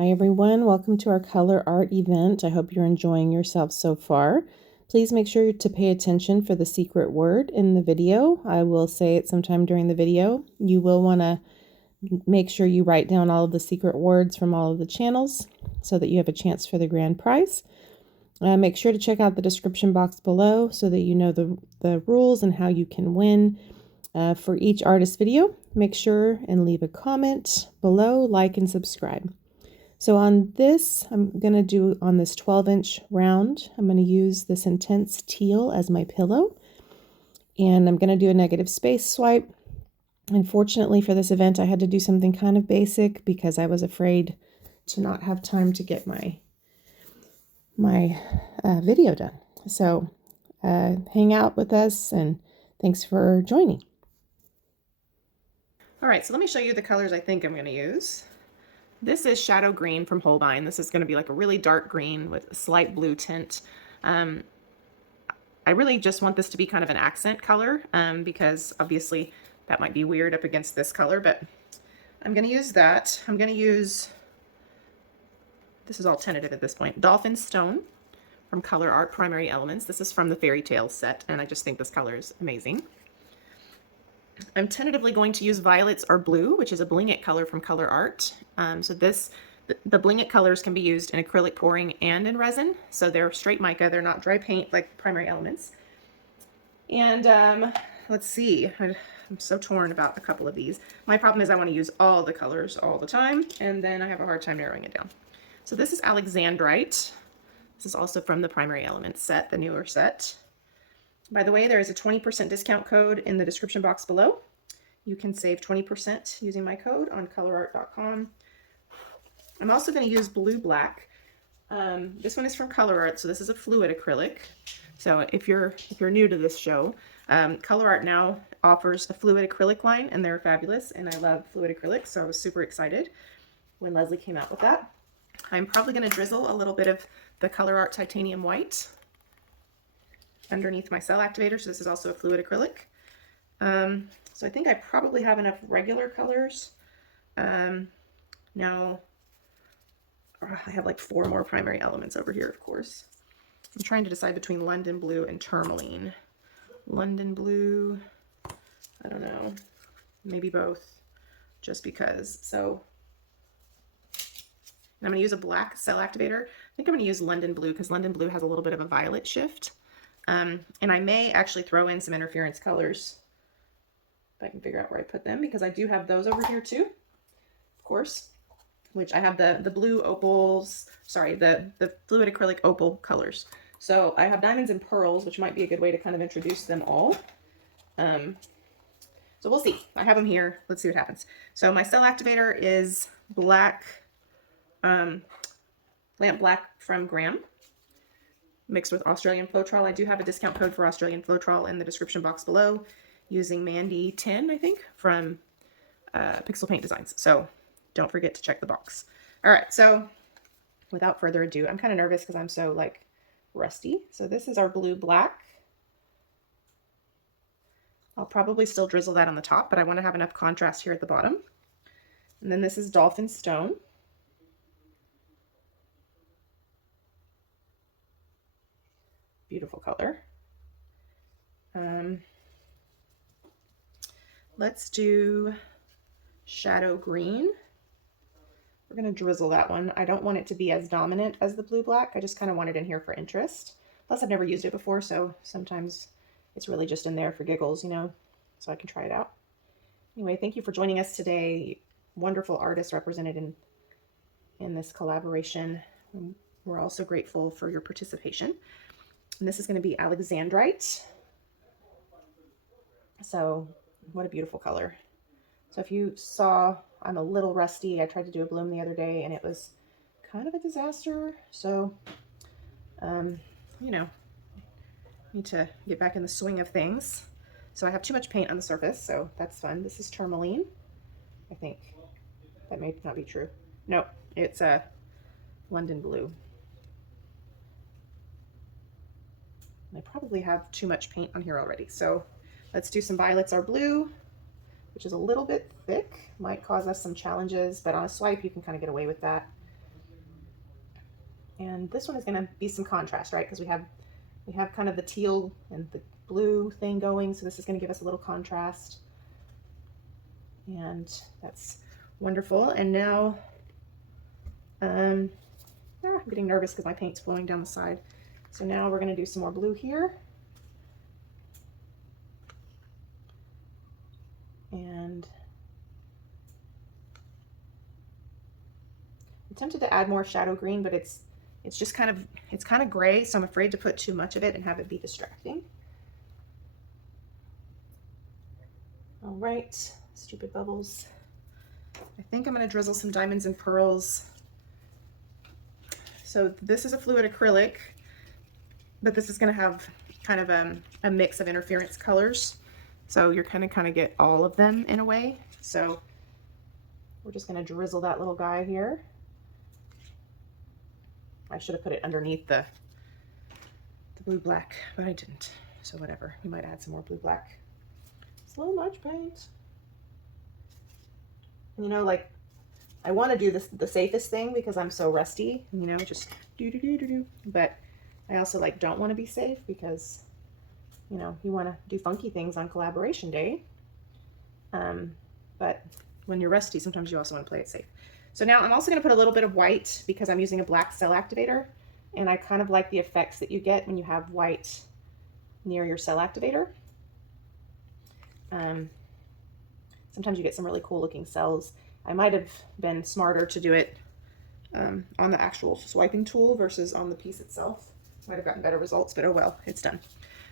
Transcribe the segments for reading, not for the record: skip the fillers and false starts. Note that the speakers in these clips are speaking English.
Hi everyone, welcome to our Colourarte event. I hope you're enjoying yourself so far. Please make sure to pay attention for the secret word in the video. I will say it sometime during the video. You will want to make sure you write down all of the secret words from all of the channels so that you have a chance for the grand prize. Make sure to check out the description box below so that you know the rules and how you can win. For each artist video, make sure and leave a comment below, like, and subscribe. So on this, I'm going to do on this 12-inch round, I'm going to use this intense teal as my pillow. And I'm going to do a negative space swipe. Unfortunately for this event, I had to do something kind of basic because I was afraid to not have time to get my video done. So hang out with us and thanks for joining. All right, so let me show you the colors I think I'm going to use. This is Shadow Green from Holbein. This is going to be like a really dark green with a slight blue tint. I really just want this to be kind of an accent color because obviously that might be weird up against this color, but I'm going to use that. I'm going to use, this is all tentative at this point, Dolphin Stone from Colourarte Primary Elements. This is from the Fairy Tales set, and I just think this color is amazing. I'm tentatively going to use Violets or Blue, which is a Bling It color from Colourarte. So the Bling It colors can be used in acrylic pouring and in resin. So they're straight mica, they're not dry paint like Primary Elements. And let's see, I'm so torn about a couple of these. My problem is I want to use all the colors all the time, and then I have a hard time narrowing it down. So this is Alexandrite. This is also from the Primary Elements set, the newer set. By the way, there is a 20% discount code in the description box below. You can save 20% using my code on Colourarte.com. I'm also going to use Blue Black. This one is from Colourarte, so this is a fluid acrylic. So if you're new to this show, Colourarte now offers a fluid acrylic line, and they're fabulous, and I love fluid acrylics, so I was super excited when Leslie came out with that. I'm probably going to drizzle a little bit of the Colourarte Titanium White underneath my Cell Activator, so this is also a fluid acrylic. So I think I probably have enough regular colors. Now, I have like 4 more Primary Elements over here, of course. I'm trying to decide between London Blue and Tourmaline. London Blue, I don't know, maybe both, just because. So I'm going to use a black Cell Activator. I think I'm going to use London Blue because London Blue has a little bit of a violet shift. And I may actually throw in some interference colors if I can figure out where I put them, because I do have those over here too, of course, which I have the blue opals, sorry, the fluid acrylic opal colors. So I have diamonds and pearls, which might be a good way to kind of introduce them all. So we'll see. I have them here. Let's see what happens. So my Cell Activator is black, lamp black from Graham, mixed with Australian Floetrol. I do have a discount code for Australian Floetrol in the description box below using Mandy 10, I think, from Pixel Paint Designs. So don't forget to check the box. All right, so without further ado, I'm kind of nervous because I'm so like rusty. So this is our blue black. I'll probably still drizzle that on the top, but I want to have enough contrast here at the bottom. And then this is Dolphin Stone. Beautiful color. Let's do Shadow Green. We're going to drizzle that one. I don't want it to be as dominant as the blue black. I just kind of want it in here for interest. Plus, I've never used it before, so sometimes it's really just in there for giggles, you know, so I can try it out. Anyway, thank you for joining us today. Wonderful artists represented in this collaboration. We're also grateful for your participation. And this is going to be Alexandrite. So what a beautiful color. So if you saw, I'm a little rusty. I tried to do a bloom the other day and it was kind of a disaster. So, you know, need to get back in the swing of things. So I have too much paint on the surface, so that's fun. This is Tourmaline. I think that may not be true. No, it's a London Blue. I probably have too much paint on here already. So let's do some Violets or Blue, which is a little bit thick, might cause us some challenges, but on a swipe you can kind of get away with that. And this one is going to be some contrast, right? Because we have kind of the teal and the blue thing going, so this is going to give us a little contrast. And that's wonderful. And now, I'm getting nervous because my paint's flowing down the side. So now we're going to do some more blue here. And I'm tempted to add more shadow green, but it's just kind of gray, so I'm afraid to put too much of it and have it be distracting. All right, stupid bubbles. I think I'm going to drizzle some diamonds and pearls. So this is a fluid acrylic, but this is going to have kind of a mix of interference colors. So you're kind of get all of them in a way. So we're just going to drizzle that little guy here. I should have put it underneath the blue black, but I didn't. So whatever, we might add some more blue black. So much paint. And you know, like, I want to do this the safest thing because I'm so rusty, you know, just do. But I also like don't want to be safe because, you know, you want to do funky things on collaboration day. But when you're rusty, sometimes you also want to play it safe. So now I'm also going to put a little bit of white because I'm using a black cell activator, and I kind of like the effects that you get when you have white near your cell activator. Sometimes you get some really cool looking cells. I might have been smarter to do it on the actual swiping tool versus on the piece itself. Might have gotten better results, but oh well, it's done.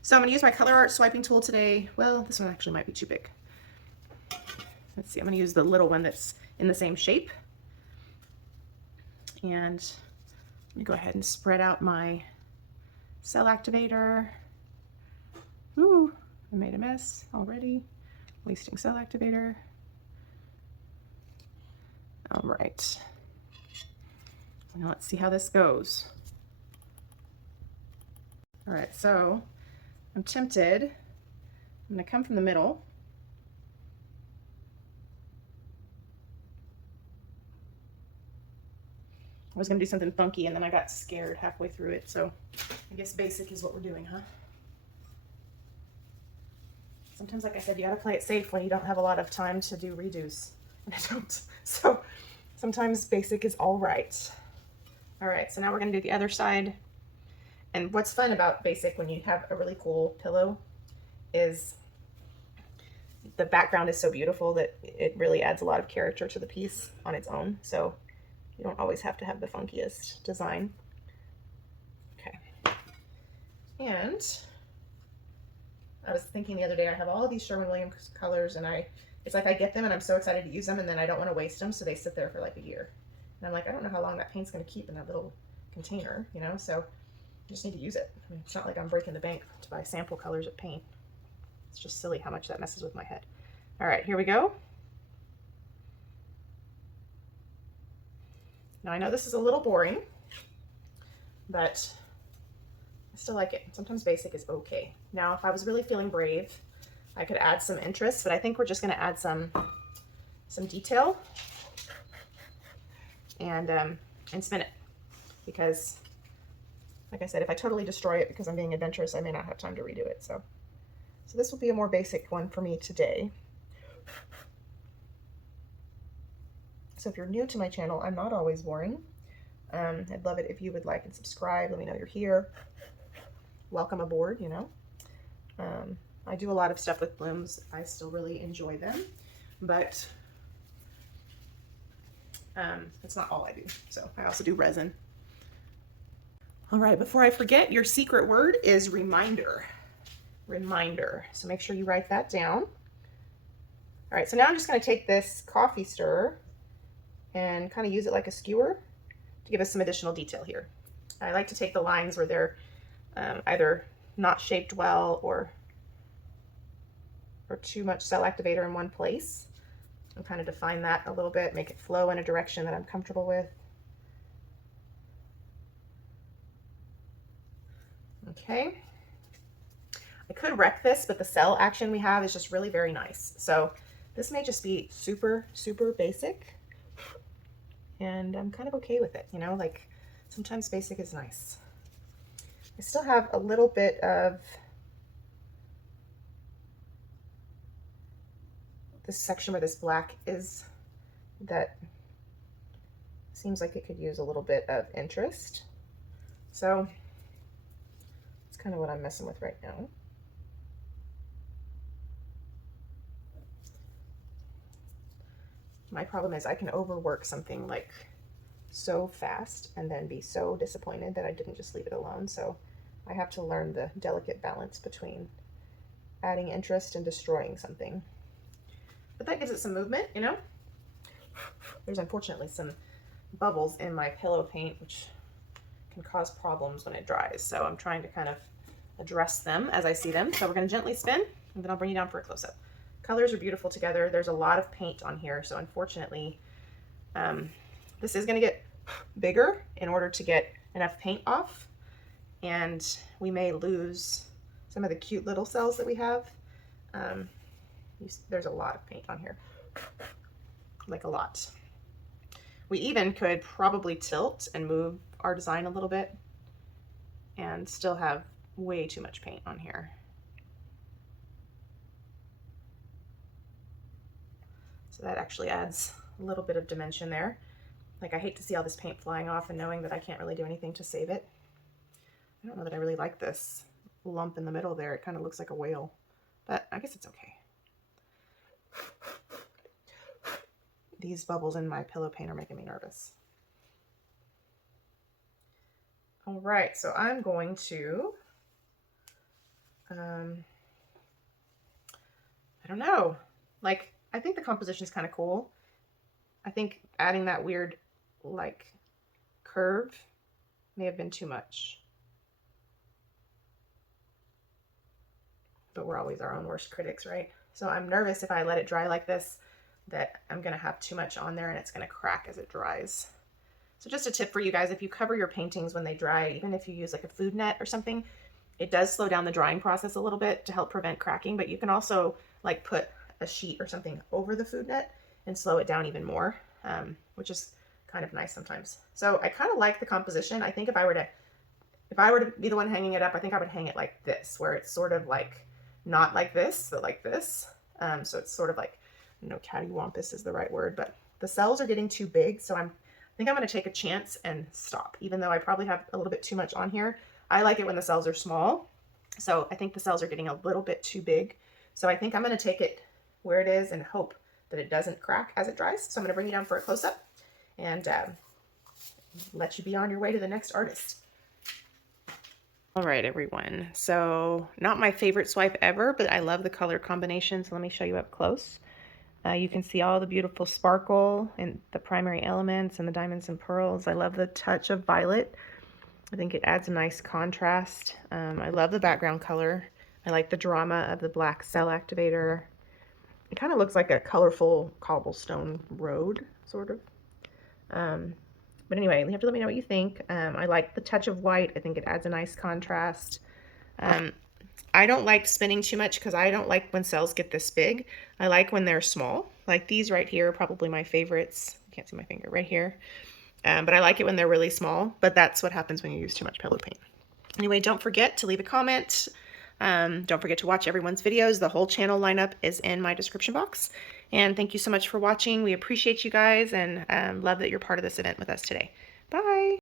So I'm going to use my Colourarte swiping tool today. Well, this one actually might be too big. Let's see, I'm going to use the little one that's in the same shape. And let me go ahead and spread out my cell activator. Ooh, I made a mess already. Wasting cell activator. All right. Now let's see how this goes. All right, so I'm tempted. I'm going to come from the middle. I was going to do something funky and then I got scared halfway through it, so I guess basic is what we're doing, huh? Sometimes, like I said, you got to play it safe when you don't have a lot of time to do redos, and I don't. So sometimes basic is all right. All right, so now we're going to do the other side. And what's fun about basic when you have a really cool pillow is the background is so beautiful that it really adds a lot of character to the piece on its own. So you don't always have to have the funkiest design. Okay. And I was thinking the other day, I have all of these Sherwin-Williams colors, and it's like I get them and I'm so excited to use them, and then I don't want to waste them, so they sit there for like a year. And I'm like, I don't know how long that paint's going to keep in that little container, you know, so you just need to use it. I mean, it's not like I'm breaking the bank to buy sample colors of paint. It's just silly how much that messes with my head. All right, here we go. Now I know this is a little boring, but I still like it. Sometimes basic is okay. Now, if I was really feeling brave, I could add some interest, but I think we're just going to add some detail and spin it, because, like I said, if I totally destroy it because I'm being adventurous, I may not have time to redo it. So this will be a more basic one for me today. So if you're new to my channel, I'm not always boring. I'd love it if you would like and subscribe. Let me know you're here. Welcome aboard, you know. I do a lot of stuff with blooms. I still really enjoy them, but it's not all I do. So I also do resin. All right, before I forget, your secret word is reminder. Reminder. So make sure you write that down. All right, so now I'm just going to take this coffee stirrer and kind of use it like a skewer to give us some additional detail here. I like to take the lines where they're either not shaped well or too much cell activator in one place, and kind of define that a little bit, make it flow in a direction that I'm comfortable with. Okay. I could wreck this, but the cell action we have is just really very nice. So this may just be super, super basic, and I'm kind of okay with it, you know, like Sometimes basic is nice. I still have a little bit of this section where this black is that seems like it could use a little bit of interest. So that's kind of what I'm messing with right now. My problem is I can overwork something like so fast and then be so disappointed that I didn't just leave it alone. So I have to learn the delicate balance between adding interest and destroying something. But that gives it some movement, you know? There's unfortunately some bubbles in my pillow paint, which can cause problems when it dries. So I'm trying to kind of address them as I see them. So we're going to gently spin, and then I'll bring you down for a close-up. Colors are beautiful together. There's a lot of paint on here. So unfortunately, this is going to get bigger in order to get enough paint off. And we may lose some of the cute little cells that we have. There's a lot of paint on here, like a lot. We even could probably tilt and move our design a little bit and still have way too much paint on here. So that actually adds a little bit of dimension there. Like, I hate to see all this paint flying off and knowing that I can't really do anything to save it. I don't know that I really like this lump in the middle there. It kind of looks like a whale, but I guess it's okay. These bubbles in my pillow paint are making me nervous. All right, so I'm going to, I don't know, like, I think the composition is kind of cool. I think adding that weird, like, curve may have been too much. But we're always our own worst critics, right? So I'm nervous if I let it dry like this, that I'm gonna have too much on there and it's gonna crack as it dries. So just a tip for you guys, if you cover your paintings when they dry, even if you use like a food net or something, it does slow down the drying process a little bit to help prevent cracking, but you can also like put a sheet or something over the food net and slow it down even more, which is kind of nice sometimes. So I kind of like the composition. I think if I were to be the one hanging it up, I think I would hang it like this, where it's sort of like not like this, but like this. So it's sort of like, I don't know, cattywampus is the right word, but the cells are getting too big. So I think I'm going to take a chance and stop, even though I probably have a little bit too much on here. I like it when the cells are small. So I think the cells are getting a little bit too big. So I think I'm going to take it where it is and hope that it doesn't crack as it dries. So I'm going to bring you down for a close-up and let you be on your way to the next artist. All right, everyone. So not my favorite swipe ever, but I love the color combination. So let me show you up close. You can see all the beautiful sparkle and the primary elements and the diamonds and pearls. I love the touch of violet. I think it adds a nice contrast. I love the background color. I like the drama of the black Cell Activator. It kind of looks like a colorful cobblestone road, sort of. But anyway, you have to let me know what you think. I like the touch of white. I think it adds a nice contrast. I don't like spinning too much because I don't like when cells get this big. I like when they're small. Like these right here are probably my favorites. You can't see my finger right here. But I like it when they're really small. But that's what happens when you use too much pillow paint. Anyway, don't forget to leave a comment. Don't forget to watch everyone's videos. The whole channel lineup is in my description box. And thank you so much for watching. We appreciate you guys and love that you're part of this event with us today. Bye.